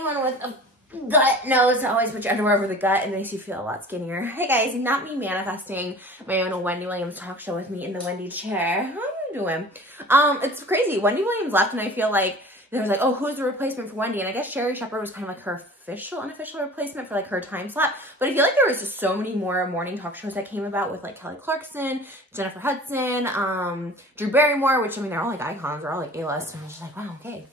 anyone with a gut knows to always put your underwear over the gut. It makes you feel a lot skinnier. Hey guys, not me manifesting my own Wendy Williams talk show with me in the Wendy chair. How are you doing? It's crazy. Wendy Williams left and I feel like there was like, oh, who's the replacement for Wendy? And I guess Sherry Shepherd was kind of like her unofficial replacement for like her time slot. But I feel like there was just so many more morning talk shows that came about with like Kelly Clarkson, Jennifer Hudson, Drew Barrymore, which I mean, they're all like icons, they're all like A-list. And I was just like, wow, okay.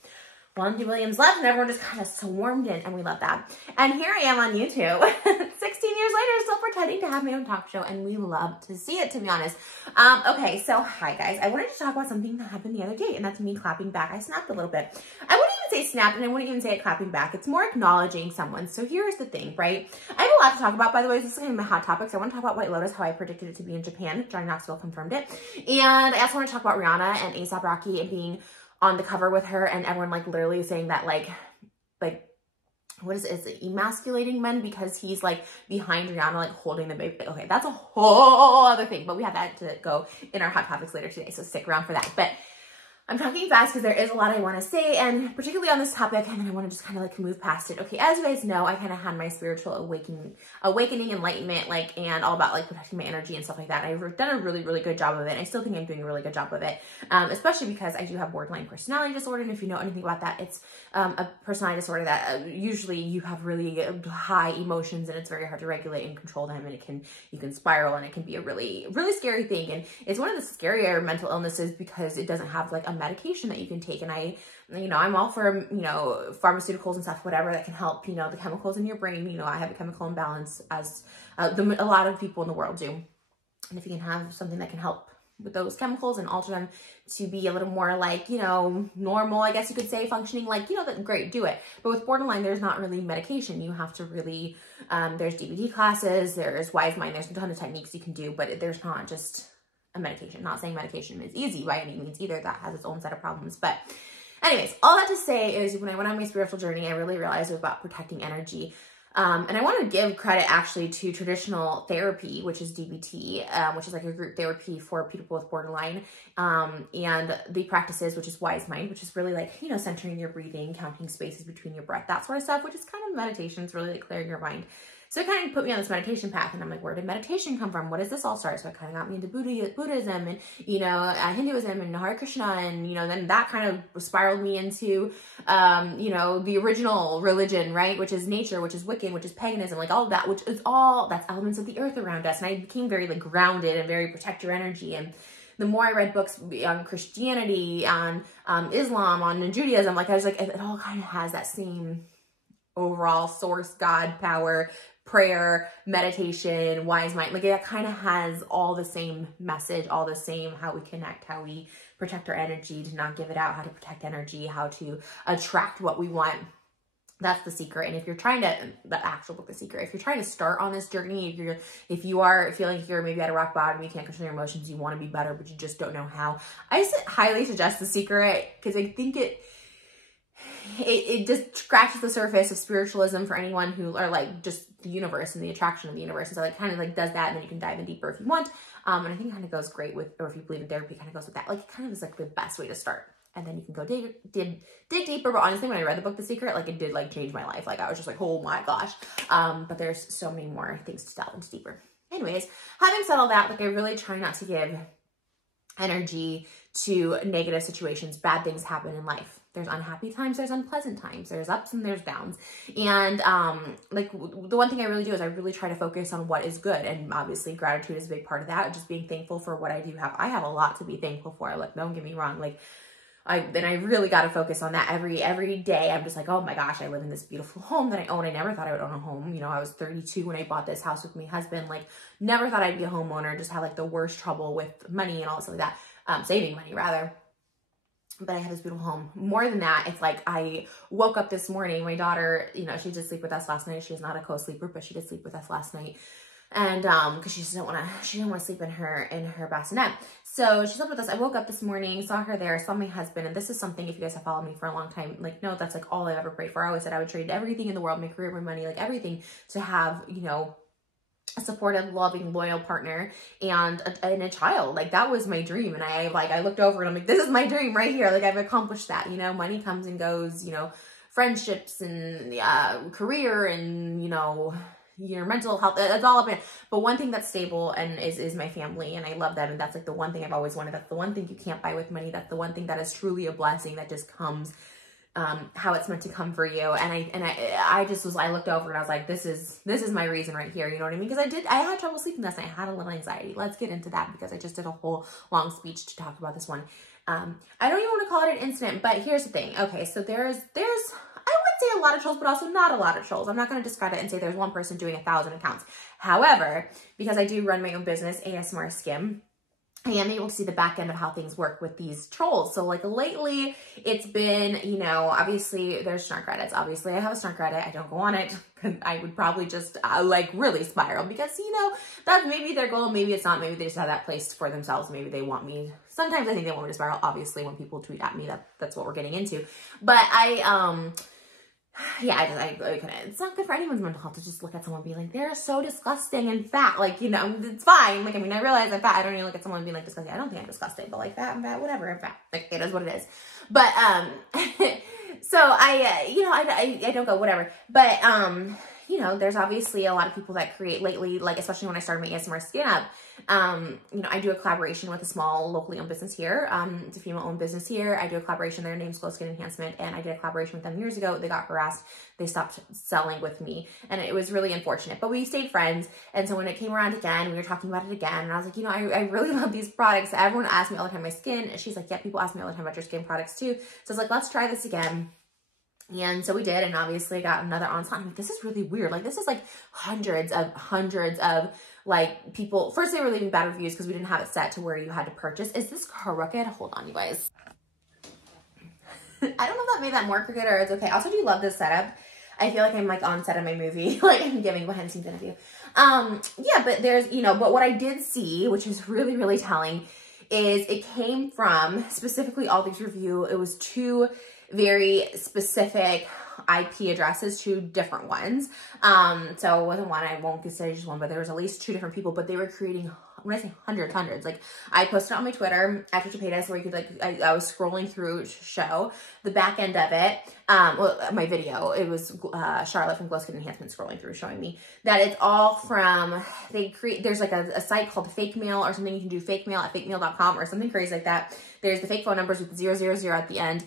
Wendy Williams left and everyone just kind of swarmed in and we love that. And here I am on YouTube, 16 years later, still pretending to have my own talk show and we love to see it, to be honest. Okay, so hi guys. I wanted to talk about something that happened the other day and that's me clapping back. I snapped a little bit. I wouldn't even say snapped and I wouldn't even say it clapping back. It's more acknowledging someone. So here's the thing, right? I have a lot to talk about, by the way. This is kind of my hot topics. I want to talk about White Lotus, how I predicted it to be in Japan. Johnny Knoxville confirmed it. And I also want to talk about Rihanna and A$AP Rocky and being on the cover with her and everyone like literally saying that like what is it? Is it emasculating men because he's like behind Rihanna like holding the baby. Okay, that's a whole other thing, but we have that to go in our hot topics later today, so stick around for that. But I'm talking fast because there is a lot I want to say, and particularly on this topic, and then I want to just kind of like move past it. Okay, as you guys know, I kind of had my spiritual awakening, enlightenment, like, and all about like protecting my energy and stuff like that. I've done a really, really good job of it. I still think I'm doing a really good job of it, especially because I do have borderline personality disorder, and if you know anything about that, it's a personality disorder that usually you have really high emotions, and it's very hard to regulate and control them, and you can spiral, and it can be a really, really scary thing, and it's one of the scarier mental illnesses because it doesn't have like a medication that you can take. And I'm all for, pharmaceuticals and stuff, whatever that can help, the chemicals in your brain. I have a chemical imbalance as a lot of people in the world do. And if you can have something that can help with those chemicals and alter them to be a little more like, normal, I guess you could say, functioning like, that great, do it. But with borderline, there's not really medication. You have to really, there's DVD classes, there's Wise Mind, there's a ton of techniques you can do, but there's not just a medication. Not saying medication is easy by any means either. That has its own set of problems. But anyways, all that to say is when I went on my spiritual journey, I really realized it was about protecting energy. And I want to give credit actually to traditional therapy, which is DBT, which is like a group therapy for people with borderline, and the practices, which is Wise Mind, which is really like, centering your breathing, counting spaces between your breath, that sort of stuff, which is kind of meditation. It's really like clearing your mind. So it kind of put me on this meditation path, and I'm like, where did meditation come from? What does this all start? So it kind of got me into Buddhism and, Hinduism and Hare Krishna, and, then that kind of spiraled me into, the original religion, right? Which is nature, which is Wiccan, which is paganism, like all of that, which is that's elements of the earth around us. And I became very like grounded and very protect your energy. And the more I read books on Christianity, on Islam, on Judaism, like I was like, it all kind of has that same overall source, God, power, prayer, meditation, Wise Mind, like that kind of has all the same message, all the same how we connect, how we protect our energy, to not give it out, how to protect energy, how to attract what we want. That's The Secret. And if you're trying to, the actual book, The Secret, if you're trying to start on this journey, if you are feeling like you're maybe at a rock bottom, you can't control your emotions, you want to be better, but you just don't know how, I highly suggest The Secret, because I think it just scratches the surface of spiritualism for anyone who are like just the universe and the attraction of the universe. And so like kind of like does that, and then you can dive in deeper if you want. And I think it kind of goes great with, or if you believe in therapy, kind of goes with that. Like it kind of is like the best way to start. And then you can go dig deeper. But honestly, when I read the book, The Secret, like it did like change my life. Like I was just like, oh my gosh. But there's so many more things to delve into deeper. Anyways, having said all that, like I really try not to give energy to negative situations. Bad things happen in life. There's unhappy times, there's unpleasant times, there's ups and there's downs. And like the one thing I really do is I really try to focus on what is good. And obviously gratitude is a big part of that. Just being thankful for what I do have. I have a lot to be thankful for. Like, don't get me wrong. Like I really got to focus on that every day. I'm just like, oh my gosh, I live in this beautiful home that I own. I never thought I would own a home. I was 32 when I bought this house with my husband. Like never thought I'd be a homeowner. Just had like the worst trouble with money and all stuff like that. Saving money rather. But I have this beautiful home. More than that, it's like I woke up this morning. My daughter, she did sleep with us last night. She's not a co-sleeper, but she did sleep with us last night. And because she didn't want to sleep in her bassinet. So she slept with us. I woke up this morning, saw her there, saw my husband, and this is something, if you guys have followed me for a long time, like, no, that's like all I ever prayed for. I always said I would trade everything in the world, my career, my money, like everything, to have, a supportive, loving, loyal partner and a child. Like that was my dream. And I looked over and I'm like, this is my dream right here. Like I've accomplished that. Money comes and goes, friendships and career and, you know, your mental health, it's all up in it. But one thing that's stable and is my family, and I love them, and that's like the one thing I've always wanted. That's the one thing you can't buy with money. That's the one thing that is truly a blessing that just comes how it's meant to come for you. And I looked over and I was like, this is my reason right here. You know what I mean? Because I had trouble sleeping last night. I had a little anxiety. Let's get into that because I just did a whole long speech to talk about this one. I don't even want to call it an incident, but here's the thing. Okay, so there's I would say a lot of trolls, but also not a lot of trolls. I'm not going to discredit and say there's one person doing 1,000 accounts. However, because I do run my own business, ASMR Skim, I am able to see the back end of how things work with these trolls. So like lately it's been, you know, obviously there's snark Reddits. Obviously I have a snark Reddit. I don't go on it. I would probably just like really spiral because, you know, that's maybe their goal. Maybe it's not. Maybe they just have that place for themselves. Maybe they want me. Sometimes I think they want me to spiral. Obviously when people tweet at me, that's what we're getting into. But yeah, I couldn't. It's not good for anyone's mental health to just look at someone and be like, they're so disgusting and fat. Like, you know, it's fine. Like, I mean, I realize I'm fat. I don't even look at someone and be like disgusting. I don't think I'm disgusting, but like fat, I'm fat, whatever, I'm fat. Like, it is what it is. But, so you know, I don't go, whatever. But, you know, there's obviously a lot of people that create lately, like, especially when I started my ASMR Skin Up, you know, I do a collaboration with a small locally owned business here. It's a female owned business here. I do a collaboration. Their name's Glow Skin Enhancement. And I did a collaboration with them years ago. They got harassed. They stopped selling with me. And it was really unfortunate, but we stayed friends. And so when it came around again, we were talking about it again. And I was like, you know, I really love these products. Everyone asks me all the time, my skin. And she's like, yeah, people ask me all the time about your skin products too. So I was like, let's try this again. And so we did, and obviously got another onslaught. I'm like, this is really weird. Like, this is like hundreds of like people. First, they were leaving bad reviews because we didn't have it set to where you had to purchase. Is this crooked? Hold on, you guys. I don't know if that made that more crooked or it's okay. I also do love this setup. I feel like I'm like on set of my movie, like I'm giving behind the scenes interview. Yeah, but there's, you know, but what I did see, which is really, really telling, is it came from specifically all these review. It was two very specific IP addresses, two different ones. So it wasn't one, I won't say just one, but there was at least two different people, but they were creating, when I say hundreds, like I posted on my Twitter after Chapetas where you could like, I was scrolling through to show the back end of it. Well, my video, it was Charlotte from Glow Skin Enhancement scrolling through showing me that it's all from, there's like a site called Fake Mail or something. You can do fake mail at fakemail.com or something crazy like that. There's the fake phone numbers with 000 at the end.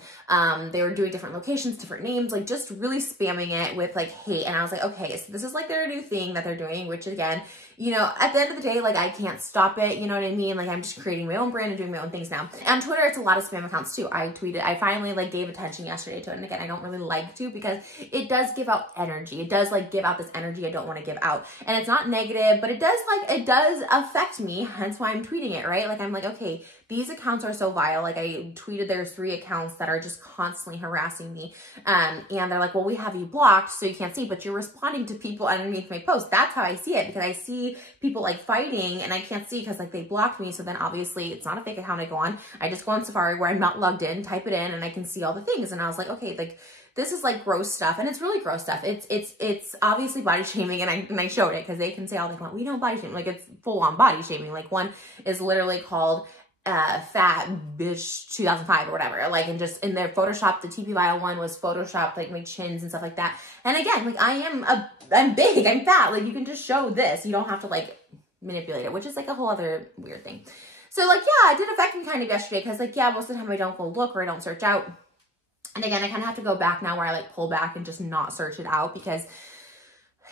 They were doing different locations, different names, like just really spamming it with like hate. And I was like, okay, so this is like their new thing that they're doing, which again, you know, at the end of the day, like I can't stop it. You know what I mean? Like I'm just creating my own brand and doing my own things now. On Twitter, it's a lot of spam accounts too. I finally like gave attention yesterday to it. And again, I don't really like to because it does give out energy. It does like give out this energy I don't want to give out. And it's not negative, but it does affect me. Hence why I'm tweeting it, right? Like I'm like, okay, these accounts are so vile. Like I tweeted, there's 3 accounts that are just constantly harassing me. And they're like, well, we have you blocked so you can't see, but you're responding to people underneath my post. That's how I see it because I see people like fighting and I can't see because like they blocked me. So then obviously it's not a fake account I go on. I just go on Safari where I'm not logged in, type it in and I can see all the things. And I was like, okay, like this is like gross stuff. And it's really gross stuff. It's obviously body shaming. And I showed it because they can say all they want. We don't body shame. Like it's full on body shaming. Like one is literally called fat bitch 2005 or whatever, like, and just in their Photoshop, the TP vial one was Photoshopped like my chins and stuff like that. And again, like I'm big, I'm fat, like you can just show this, you don't have to like manipulate it, which is like a whole other weird thing. So like, yeah, it did affect me kind of yesterday because like, yeah, most of the time I don't go look or I don't search out. And again, I kind of have to go back now where I like pull back and just not search it out because,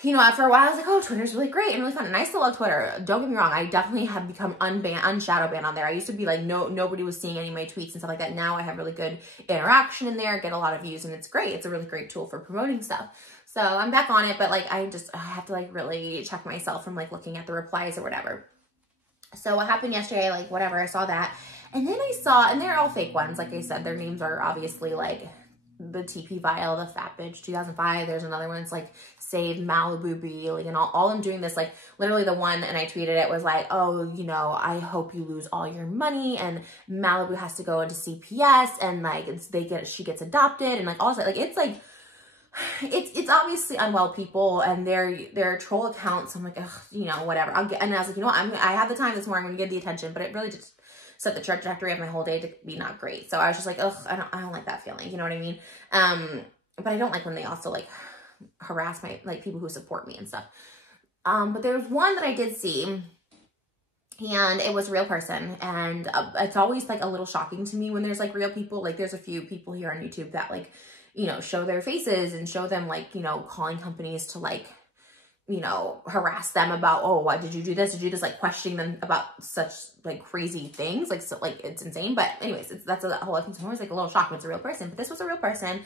you know, after a while, I was like, oh, Twitter's really great and really fun. And I still love Twitter. Don't get me wrong. I definitely have become unshadow banned on there. I used to be like, nobody was seeing any of my tweets and stuff like that. Now I have really good interaction in there, get a lot of views, and it's great. It's a really great tool for promoting stuff. So I'm back on it, but like, I have to like really check myself from like looking at the replies or whatever. So what happened yesterday, like whatever, I saw that. And then I saw, and they're all fake ones. Like I said, their names are obviously like the TP vial, the fat bitch 2005. There's another one. It's like save Malibu Bee, like, and all I'm doing this, like literally the one, and I tweeted it was like, oh, you know, I hope you lose all your money, and Malibu has to go into CPS, and like she gets adopted, and like also like it's like it's obviously unwell people and they're troll accounts. I'm like, ugh, you know, whatever. And I was like, you know what, I have the time this morning, I'm gonna get the attention, but it really just set the trajectory of my whole day to be not great. So I was just like, ugh, I don't like that feeling. You know what I mean? but I don't like when they also like harass my, like people who support me and stuff. But there was one that I did see, and it was a real person. And it's always like a little shocking to me when there's like real people. Like there's a few people here on YouTube that like, you know, show their faces and show them like, you know, calling companies to like, you know, harass them about, oh, why did you do this? Did you just like questioning them about such like crazy things? Like, so like it's insane. But anyways, that's a whole, I think it's always like a little shock when it's a real person, but this was a real person.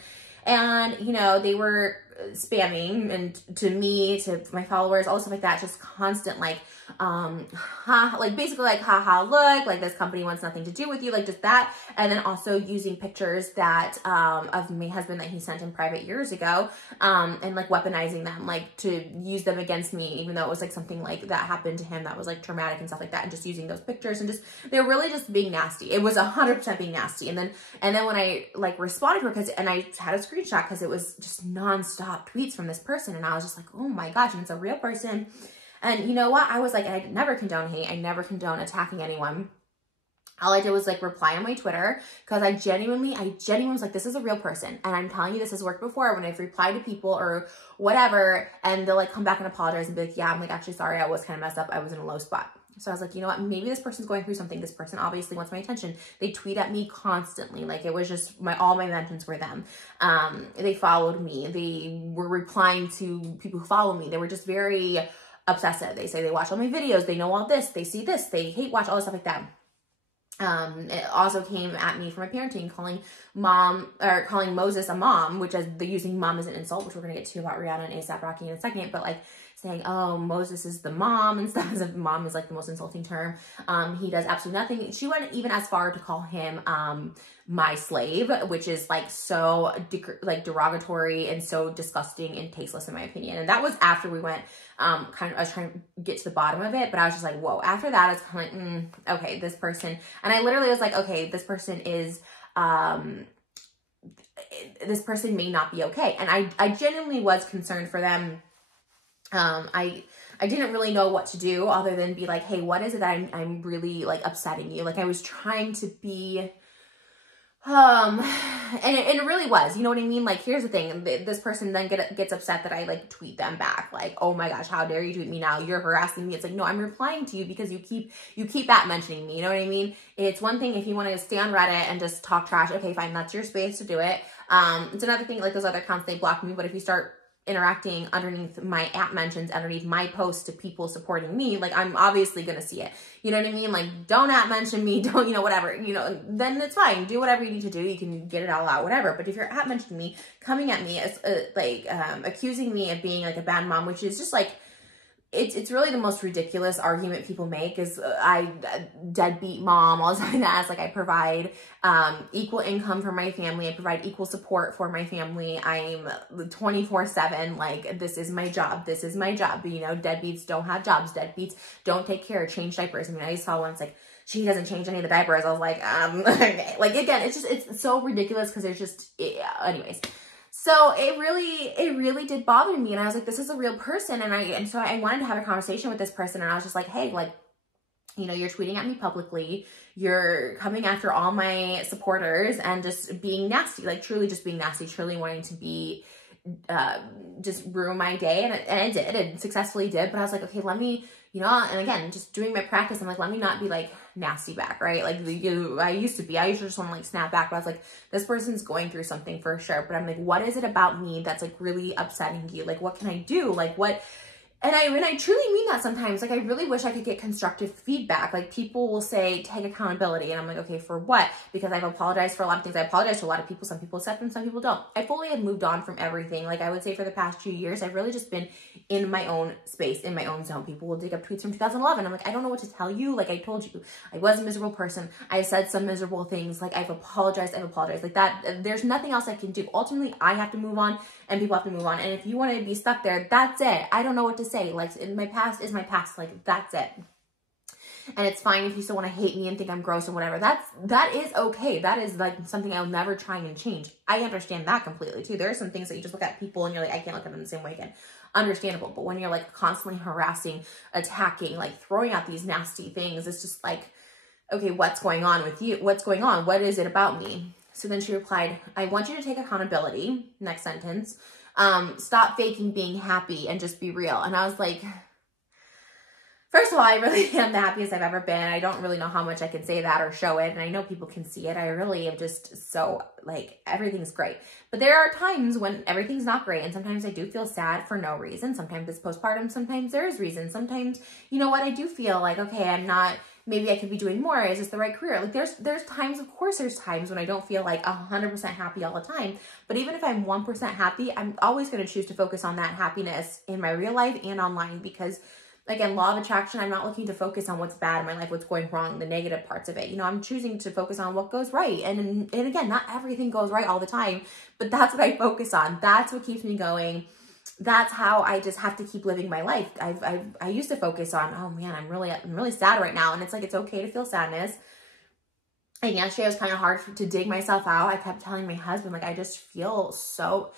And, you know, they were spamming, and to me, to my followers, all stuff like that, just constant, like, like basically like, haha, look, like this company wants nothing to do with you, like just that. And then also using pictures that, of my husband that he sent in private years ago, and like weaponizing them, like to use them against me, even though it was like something like that happened to him that was like traumatic and stuff like that, and just using those pictures and just, they're really just being nasty. It was 100% being nasty. And then when I like responded to her, and I had a screenshot because it was just nonstop tweets from this person, and I was just like, oh my gosh, and it's a real person. And you know what? I was like, I never condone hate. I never condone attacking anyone. All I did was like reply on my Twitter, because I genuinely was like, this is a real person. And I'm telling you, this has worked before when I've replied to people or whatever, and they'll like come back and apologize and be like, yeah, I'm like, actually sorry, I was kind of messed up. I was in a low spot. So I was like, you know what? Maybe this person's going through something. This person obviously wants my attention. They tweet at me constantly. Like it was just all my mentions were them. They followed me. They were replying to people who follow me. They were just very obsessive. They say they watch all my videos. They know all this. They see this. They hate watch all this stuff like that. It also came at me from my parenting, calling Moses a mom, which is using mom as an insult, which we're going to get to about Rihanna and A$AP Rocky in a second, but like saying, oh, Moses is the mom and stuff, as if mom is like the most insulting term. He does absolutely nothing. She went even as far to call him, my slave, which is like so like derogatory and so disgusting and tasteless in my opinion. And that was after we went, I was trying to get to the bottom of it, but I was just like, whoa, after that, it's kind of like, okay, this person, and I literally was like, okay, this person is, this person may not be okay. And I genuinely was concerned for them. I didn't really know what to do other than be like, hey, what is it that I'm really like upsetting you? Like I was trying to be, and it really was, you know what I mean? Like, here's the thing. This person then gets upset that I like tweet them back. Like, oh my gosh, how dare you tweet me now? You're harassing me. It's like, no, I'm replying to you because you keep at mentioning me. You know what I mean? It's one thing if you want to stay on Reddit and just talk trash. Okay, fine. That's your space to do it. It's another thing, like those other accounts, they block me. But if you start interacting underneath my @ mentions, underneath my posts to people supporting me, like I'm obviously going to see it. You know what I mean? Like don't @ mention me, don't, you know, whatever, you know, then it's fine. Do whatever you need to do. You can get it all out, whatever. But if you're @ mentioning me, coming at me as like accusing me of being like a bad mom, which is just like, it's really the most ridiculous argument people make is I deadbeat mom, all something that is like I provide equal income for my family. I provide equal support for my family. I'm 24/7. Like this is my job. This is my job. You know, deadbeats don't have jobs. Deadbeats don't take care, change diapers. I mean, I saw once like she doesn't change any of the diapers. I was like, okay. Like again, it's so ridiculous because there's just, anyways. So it really did bother me. And I was like, this is a real person. And so I wanted to have a conversation with this person. And I was just like, hey, like, you know, you're tweeting at me publicly. You're coming after all my supporters and just being nasty, like truly just being nasty, truly wanting to be, just ruin my day. And it did, it successfully did. But I was like, okay, let me, you know, and again, just doing my practice, I'm like, let me not be like nasty back, right? Like I used to just want to like snap back, but I was like, this person's going through something for sure. But I'm like, what is it about me that's like really upsetting you? Like, what can I do? Like what? And I truly mean that sometimes. Like, I really wish I could get constructive feedback. Like, people will say, take accountability. And I'm like, okay, for what? Because I've apologized for a lot of things. I apologize to a lot of people. Some people accept them, some people don't. I fully have moved on from everything. Like, I would say for the past 2 years, I've really just been in my own space, in my own zone. People will dig up tweets from 2011. I'm like, I don't know what to tell you. Like, I told you, I was a miserable person. I said some miserable things. Like, I've apologized. Like, that, there's nothing else I can do. Ultimately, I have to move on and people have to move on. And if you want to be stuck there, that's it. I don't know what to say. Like, my past is my past. Like, that's it. And it's fine if you still want to hate me and think I'm gross or whatever. That is okay. That is like something I'll never try and change. I understand that completely too. There are some things that you just look at people and you're like, I can't look at them the same way again. Understandable. But when you're like constantly harassing, attacking, like throwing out these nasty things, it's just like, okay, what's going on with you? What's going on? What is it about me? So then she replied, I want you to take accountability. Next sentence. Stop faking being happy and just be real. And I was like, first of all, I really am the happiest I've ever been. I don't really know how much I can say that or show it. And I know people can see it. I really am just so like, everything's great. But there are times when everything's not great. And sometimes I do feel sad for no reason. Sometimes it's postpartum. Sometimes there is reason. Sometimes, you know what, I do feel like, okay, I'm not, maybe I could be doing more. Is this the right career? Like there's times, of course there's times when I don't feel like 100% happy all the time. But even if I'm 1% happy, I'm always going to choose to focus on that happiness in my real life and online, because again, law of attraction, I'm not looking to focus on what's bad in my life, what's going wrong, the negative parts of it. You know, I'm choosing to focus on what goes right. And again, not everything goes right all the time, but that's what I focus on. That's what keeps me going. That's how I just have to keep living my life. I used to focus on, oh man, I'm really sad right now. And it's like, it's okay to feel sadness. And yesterday it was kind of hard to dig myself out. I kept telling my husband, like, I just feel so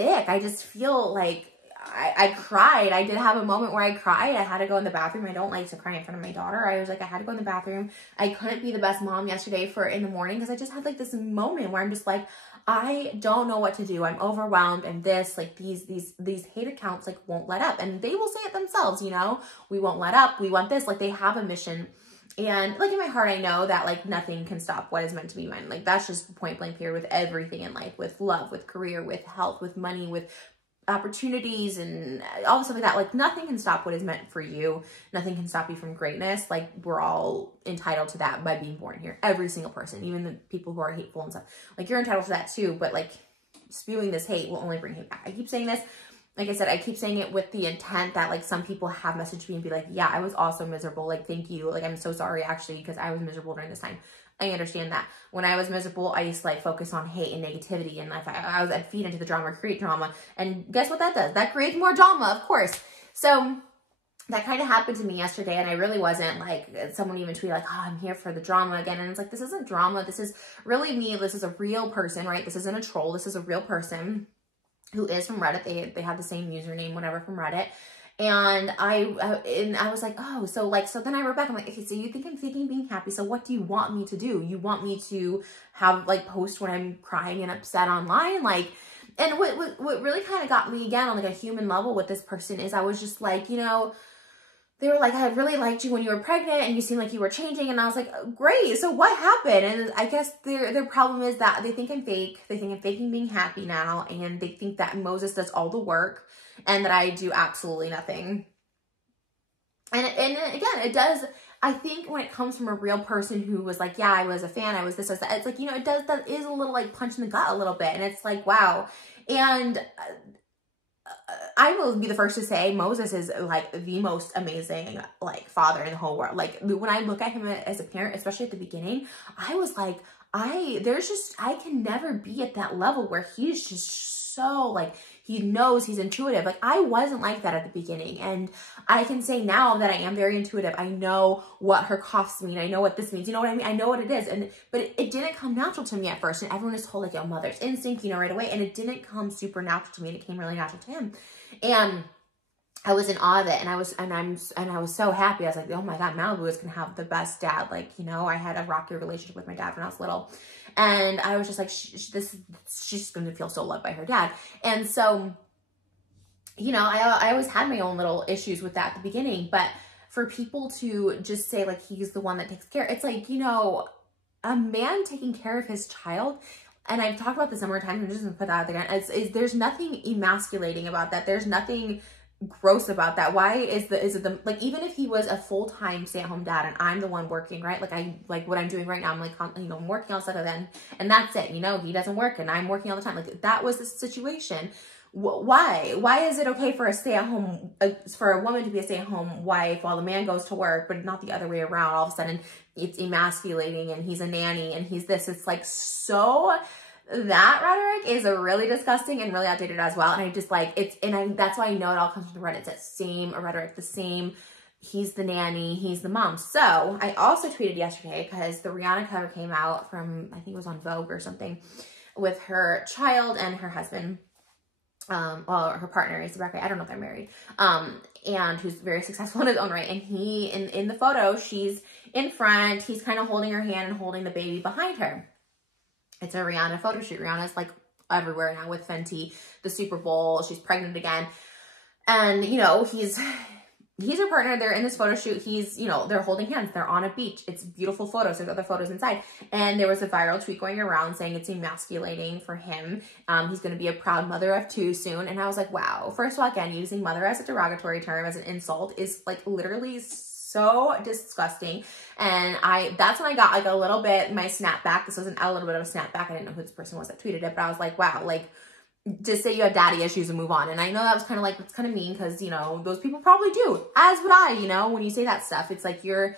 ick. I just feel like, I cried. I did have a moment where I cried. I had to go in the bathroom. I don't like to cry in front of my daughter. I was like, I had to go in the bathroom. I couldn't be the best mom yesterday in the morning because I just had like this moment where I'm just like, I don't know what to do. I'm overwhelmed, and this, like these hate accounts like won't let up, and they will say it themselves, you know, we won't let up. We want this. Like they have a mission. And like in my heart, I know that like nothing can stop what is meant to be mine. Like that's just point blank period with everything in life, with love, with career, with health, with money, with opportunities and all the stuff like that. Like nothing can stop what is meant for you. Nothing can stop you from greatness. Like we're all entitled to that by being born here. Every single person, even the people who are hateful and stuff. Like you're entitled to that too, but like spewing this hate will only bring hate back. I keep saying this. Like I said, I keep saying it with the intent that like some people have messaged me and be like, yeah, I was also miserable. Like, thank you. Like, I'm so sorry actually, because I was miserable during this time. I understand that. When I was miserable, I used to like focus on hate and negativity, and if I'd feed into the drama, create drama, and guess what that does? That creates more drama, of course. So that kind of happened to me yesterday, and I really wasn't like, someone even tweeted like, oh, I'm here for the drama again, and it's like, this isn't drama. This is really me. This is a real person, right? This isn't a troll. This is a real person who is from Reddit. They have the same username, whatever, from Reddit. And I was like, oh, so then I wrote back, I'm like, okay, so you think I'm faking being happy. So what do you want me to do? You want me to have like post when I'm crying and upset online? Like, and what really kind of got me again on like a human level with this person is I was just like, you know, they were like, I really liked you when you were pregnant and you seemed like you were changing. And I was like, great. So what happened? And I guess their problem is that they think I'm fake. They think I'm faking being happy now. And they think that Moses does all the work and that I do absolutely nothing. And again, it does, I think when it comes from a real person who was like, yeah, I was a fan, I was this, I was that, it's like, you know, that is a little like punch in the gut a little bit. And it's like, wow. And I will be the first to say Moses is like the most amazing like father in the whole world. Like when I look at him as a parent, especially at the beginning, I was like, I can never be at that level where he's just so like, he knows, he's intuitive. Like I wasn't like that at the beginning. And I can say now that I am very intuitive. I know what her coughs mean. I know what this means. You know what I mean? I know what it is. But it didn't come natural to me at first. And everyone is told like, yo, mother's instinct, you know, right away. And it didn't come super natural to me. And it came really natural to him. And I was in awe of it. And I was so happy. I was like, oh my God, Malibu is going to have the best dad. Like, you know, I had a rocky relationship with my dad when I was little. And I was just like, she's going to feel so loved by her dad. And so, you know, I always had my own little issues with that at the beginning. But for people to just say like, he's the one that takes care, it's like, you know, a man taking care of his child. And I've talked about this a number of times. I'm just going to put that out there. There's nothing emasculating about that. There's nothing gross about that. Why is it like, even if he was a full-time stay-at-home dad and I'm the one working, right? Like what I'm doing right now, I'm like, you know, I'm working all stuff then, and that's it, you know, he doesn't work and I'm working all the time. Like that was the situation. Why is it okay for for a woman to be a stay-at-home wife while the man goes to work, but not the other way around? All of a sudden it's emasculating and he's a nanny and he's this. It's like, so that rhetoric is really disgusting and really outdated as well. And I just like, that's why I know it all comes from Reddit. It's that same rhetoric, the same, he's the nanny, he's the mom. So I also tweeted yesterday because the Rihanna cover came out from, I think it was on Vogue or something, with her child and her husband. Well, her partner is Rebecca. I don't know if they're married. And who's very successful in his own right. And he, in the photo, she's in front, he's kind of holding her hand and holding the baby behind her. It's a Rihanna photo shoot. Rihanna's like everywhere now with Fenty, the Super Bowl. She's pregnant again. And, you know, he's her partner. They're in this photo shoot. He's, you know, they're holding hands. They're on a beach. It's beautiful photos. There's other photos inside. And there was a viral tweet going around saying it's emasculating for him. He's going to be a proud mother of 2 soon. And I was like, wow. First of all, again, using mother as a derogatory term, as an insult is like literally so disgusting. And that's when I got like a little bit, my snapback. This wasn't a little bit of a snapback. I didn't know who this person was that tweeted it, but I was like, wow, like, just say you have daddy issues and move on. And I know that was kind of like, that's kind of mean because, you know, those people probably do, as would I, you know, when you say that stuff. It's like you're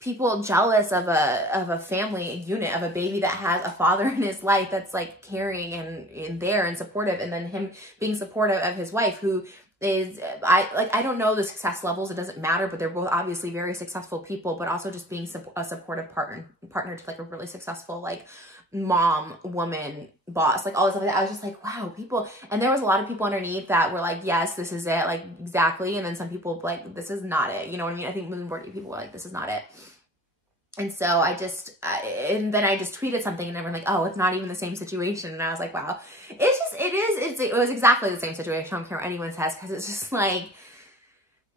people jealous of a family unit, of a baby that has a father in his life that's like caring and there and supportive, and then him being supportive of his wife who is, I don't know the success levels, it doesn't matter, but they're both obviously very successful people, but also just being a supportive partner to like a really successful like mom, woman, boss, like all this stuff like that. I was just like, wow, people. And there was a lot of people underneath that were like, yes, this is it, like exactly. And then some people like, this is not it, you know what I mean? I think the majority of people were like, this is not it. And so and then I just tweeted something and everyone like, oh, it's not even the same situation. And I was like, wow, it was exactly the same situation. I don't care what anyone says, because it's just like,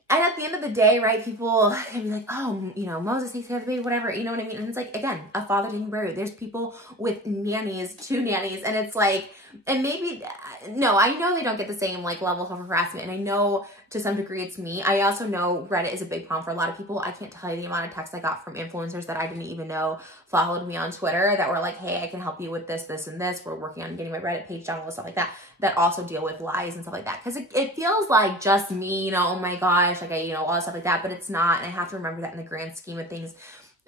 and at the end of the day, right, people can be like, oh, you know, Moses takes care of the baby, whatever, you know what I mean? And it's like, again, a father taking care. There's people with nannies, 2 nannies, and it's like, and maybe, no, I know they don't get the same like level of harassment, and I know to some degree it's me. I also know Reddit is a big problem for a lot of people. I can't tell you the amount of texts I got from influencers that I didn't even know followed me on Twitter that were like, hey, I can help you with this, this, and this. We're working on getting my Reddit page done, all this stuff like that, that also deal with lies and stuff like that. Because it feels like just me, you know, oh my gosh, like you know, all this stuff like that, but it's not. And I have to remember that in the grand scheme of things,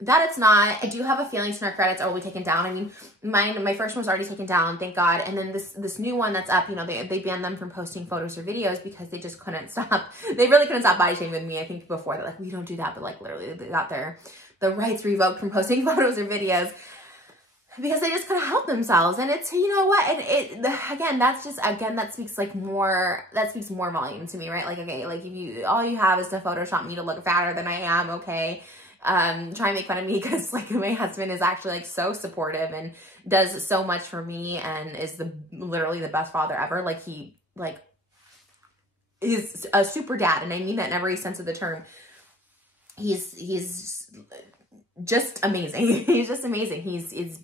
that it's not. I do have a feeling some credits are will be taken down. I mean, my first one was already taken down, thank God. And then this new one that's up, you know, they banned them from posting photos or videos because they just couldn't stop. They really couldn't stop body shaming me. I think before they're like, we don't do that, but like literally they got the rights revoked from posting photos or videos because they just couldn't help themselves. And it's, you know what, and again, that speaks more volume to me, right? Like, okay, like if all you have is to Photoshop me to look fatter than I am, okay. Try and make fun of me because like my husband is actually like so supportive and does so much for me and is literally the best father ever. Like he is a super dad, and I mean that in every sense of the term. He's just amazing. He's just amazing.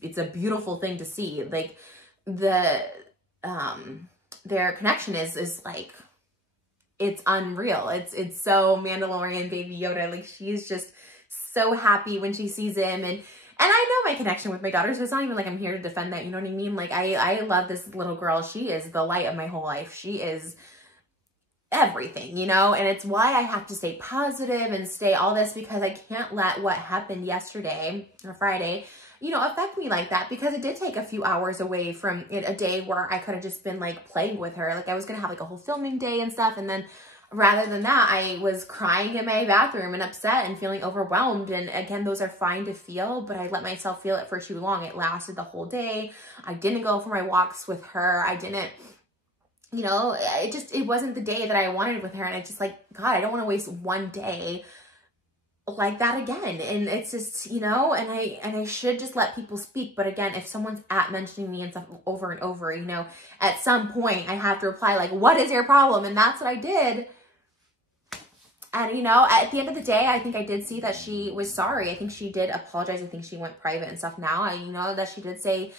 It's a beautiful thing to see. Like their connection is like, it's unreal. It's so Mandalorian Baby Yoda. Like she's just so happy when she sees him, and I know my connection with my daughter, so it's not even like I'm here to defend that, you know what I mean? Like I love this little girl. She is the light of my whole life. She is everything, you know, and it's why I have to stay positive and stay all this, because I can't let what happened yesterday or Friday, you know, affect me like that, because it did take a few hours away from a day where I could have just been like playing with her. Like I was gonna have like a whole filming day and stuff, and then rather than that, I was crying in my bathroom and upset and feeling overwhelmed. And again, those are fine to feel, but I let myself feel it for too long. It lasted the whole day. I didn't go for my walks with her. I didn't, you know, it wasn't the day that I wanted with her. And I just like, God, I don't want to waste one day like that again. And it's just, you know, and I should just let people speak. But again, if someone's mentioning me and stuff over and over, you know, at some point I have to reply like, what is your problem? And that's what I did. And, you know, at the end of the day, I think I did see that she was sorry. I think she did apologize. I think she went private and stuff now. You know, that she did say,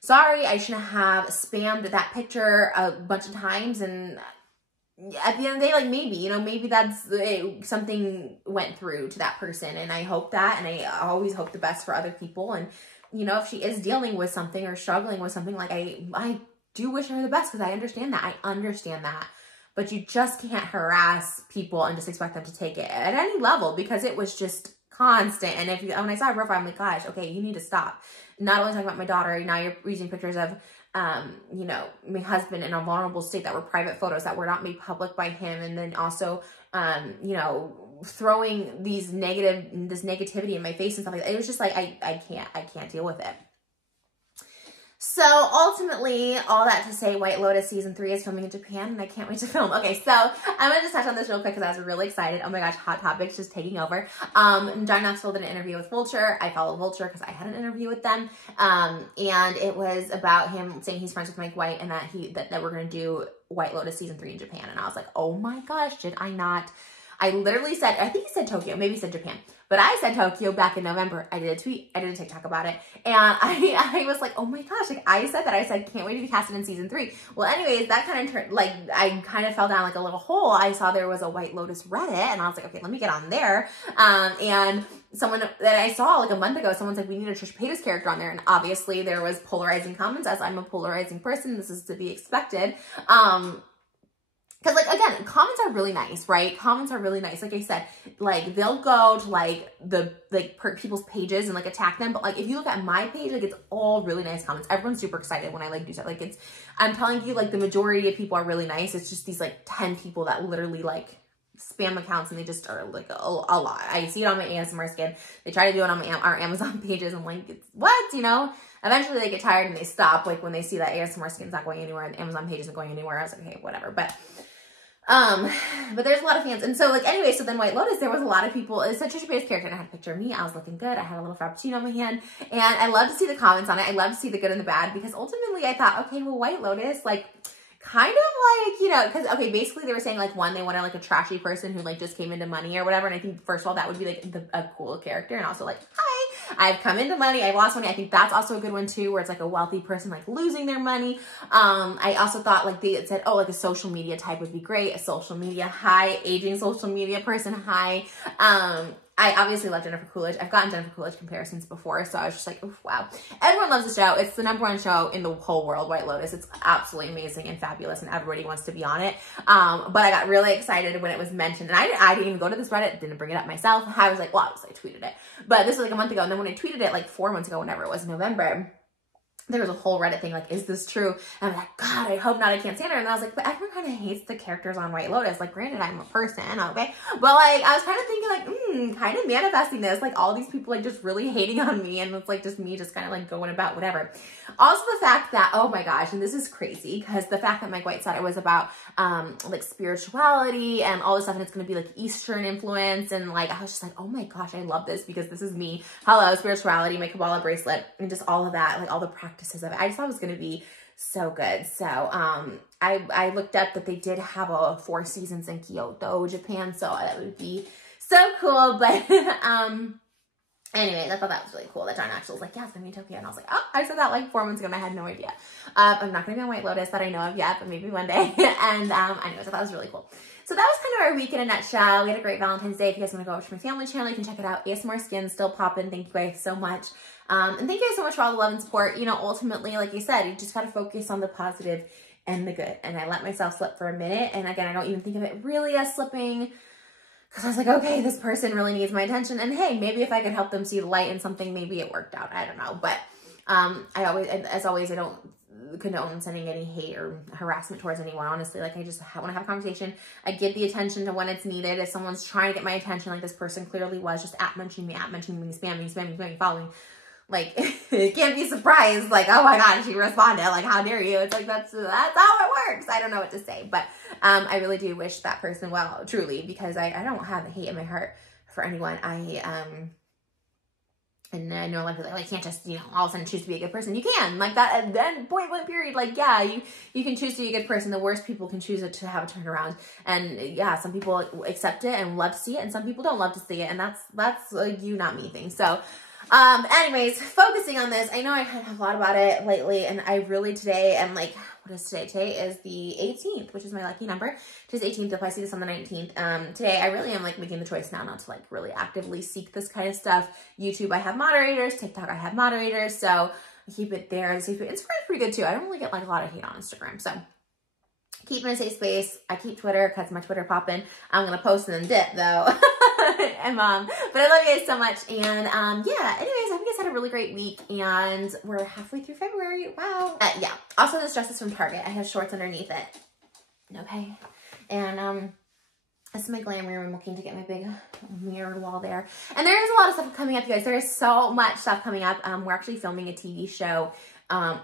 sorry, I shouldn't have spammed that picture a bunch of times. And at the end of the day, like maybe, you know, maybe that's something went through to that person. And I hope that, and I always hope the best for other people. And, you know, if she is dealing with something or struggling with something, like I do wish her the best, because I understand that. I understand that. But you just can't harass people and just expect them to take it at any level, because it was just constant. And when I saw her profile, I'm like, gosh, okay, you need to stop. Not only talking about my daughter, now you're using pictures of, you know, my husband in a vulnerable state that were private photos that were not made public by him. And then also, you know, throwing this negativity in my face and stuff like that. It was just like, I can't deal with it. So ultimately, all that to say, White Lotus season 3 is filming in Japan, and I can't wait to film. Okay, so I'm gonna just touch on this real quick because I was really excited. Oh my gosh, Hot Topics just taking over. John Knoxville did an interview with Vulture. I follow Vulture because I had an interview with them, and it was about him saying he's friends with Mike White and that we're gonna do White Lotus season 3 in Japan. And I was like, oh my gosh, did I not? I literally said, I think he said Tokyo, maybe he said Japan, but I said Tokyo back in November. I did a tweet, I did a TikTok about it, and I was like, oh my gosh, like I said that. I said, can't wait to be casted in season 3. Well, anyways, that kind of turned, like, I kind of fell down like a little hole. I saw there was a White Lotus Reddit, and I was like, okay, let me get on there. And someone that I saw like a month ago, someone's like, we need a Trish Paytas character on there. And obviously there was polarizing comments, as I'm a polarizing person. This is to be expected. Because, like, again, comments are really nice, right? Comments are really nice. Like I said, like, they'll go to, like, people's pages and, like, attack them. But, like, if you look at my page, like, it's all really nice comments. Everyone's super excited when I, like, do stuff. Like, I'm telling you, like, the majority of people are really nice. It's just these, like, 10 people that literally, like, spam accounts, and they just are, like, a lot. I see it on my ASMR skin. They try to do it on our Amazon pages. I'm like, what? You know? Eventually, they get tired and they stop, like, when they see that ASMR skin's not going anywhere and Amazon page isn't going anywhere. I was like, okay, whatever. But there's a lot of fans. And so, like, anyway, so then White Lotus, there was a lot of people. It's a Trisha Paytas character, and I had a picture of me. I was looking good. I had a little Frappuccino in my hand. And I love to see the comments on it. I love to see the good and the bad, because ultimately I thought, okay, well, White Lotus, like, kind of like, you know, because, okay, basically they were saying, like, one, they wanted, like, a trashy person who, like, just came into money or whatever. And I think, first of all, that would be, like, a cool character. And also, like, hi, I've come into money, I've lost money. I think that's also a good one, too, where it's, like, a wealthy person, like, losing their money. I also thought, like, they had said, oh, like, a social media type would be great. A social media, hi, aging social media person, hi. I obviously love Jennifer Coolidge. I've gotten Jennifer Coolidge comparisons before, so I was just like, oof, wow. Everyone loves the show. It's the #1 show in the whole world, White Lotus. It's absolutely amazing and fabulous, and everybody wants to be on it. But I got really excited when it was mentioned, and I didn't even go to this Reddit, didn't bring it up myself. I was like, well, obviously I tweeted it. But this was like a month ago, and then when I tweeted it like 4 months ago, whenever it was, November, there was a whole Reddit thing like, is this true? And I'm like, God, I hope not, I can't stand her. And I was like, but everyone kind of hates the characters on White Lotus. Like, granted, I'm a person, okay? But, like, I was kind of thinking, like, kind of manifesting this. Like, all these people, like, just really hating on me. And it's, like, just me just kind of, like, going about whatever. Also, the fact that, oh, my gosh, and this is crazy, because the fact that Mike White said it was about, like, spirituality and all this stuff, and it's going to be, like, Eastern influence. And, like, I was just like, oh, my gosh, I love this, because this is me. Hello, spirituality, my Kabbalah bracelet, and just all of that, like, all the practices of it. I just thought it was going to be so good. So, I looked up that they did have 4 seasons in Kyoto, Japan, so that would be so cool. But, anyway, I thought that was really cool that John Knoxville was like, yeah, it's going to be in Tokyo. And I was like, oh, I said that like 4 months ago and I had no idea. I'm not going to be on White Lotus that I know of yet, but maybe one day. And, anyways, I thought it was really cool. So that was kind of our week in a nutshell. We had a great Valentine's Day. If you guys want to go over to my family channel, you can check it out. ASMR Skin, still popping. Thank you guys so much. And thank you guys so much for all the love and support. You know, ultimately, like you said, you just got to focus on the positive and the good. And I let myself slip for a minute. And again, I don't even think of it really as slipping, because I was like, okay, this person really needs my attention. And hey, maybe if I can help them see the light in something, maybe it worked out. I don't know. But as always, I don't condone sending any hate or harassment towards anyone. Honestly, like, I just want to have a conversation. I give the attention to when it's needed. If someone's trying to get my attention, like this person clearly was, just mentioning me, spamming, following, like, you can't be surprised, like, oh my God, she responded, like, how dare you? It's like, that's how it works. I don't know what to say, but I really do wish that person well, truly, because I don't have hate in my heart for anyone. And I know a lot of people are like, I can't just, you know, all of a sudden choose to be a good person. You can, like, that, and then point blank period, like, yeah, you can choose to be a good person. The worst people can choose to have a turnaround. And yeah, some people accept it and love to see it, and some people don't love to see it. And that's a you, not me thing. So, anyways, focusing on this, I know I kind of have a lot about it lately, and I really today am like, what is today? Today is the 18th, which is my lucky number. Today's 18th, if I see this on the 19th. Today, I really am like making the choice now not to like really actively seek this kind of stuff. YouTube, I have moderators. TikTok, I have moderators. So I keep it there. Instagram's pretty good too. I don't really get like a lot of hate on Instagram. So keep in a safe space. I keep Twitter because my Twitter popping. I'm going to post and then dip though. And but I love you guys so much. And yeah, anyways, I think you guys had a really great week, and we're halfway through February. Wow. Yeah. Also, this dress is from Target. I have shorts underneath it. Okay. And this is my glam room. I'm looking to get my big mirrored wall there. And there is a lot of stuff coming up, you guys. There is so much stuff coming up. We're actually filming a TV show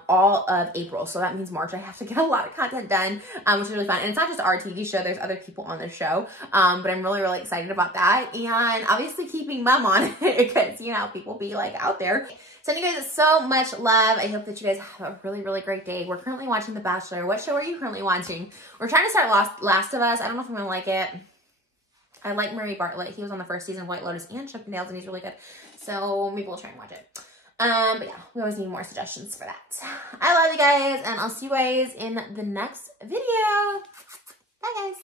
all of April. So that means March I have to get a lot of content done, which is really fun. And it's not just our TV show, there's other people on the show, but I'm really, really excited about that. And obviously keeping mom on it because, you know, people be like out there. Sending you guys so much love. I hope that you guys have a really, really great day. We're currently watching The Bachelor. What show are you currently watching? We're trying to start Last of Us. I don't know if I'm going to like it. I like Murray Bartlett. He was on the first season of White Lotus and Chippendales, and he's really good. So maybe we'll try and watch it. But yeah, we always need more suggestions for that. I love you guys, and I'll see you guys in the next video. Bye, guys.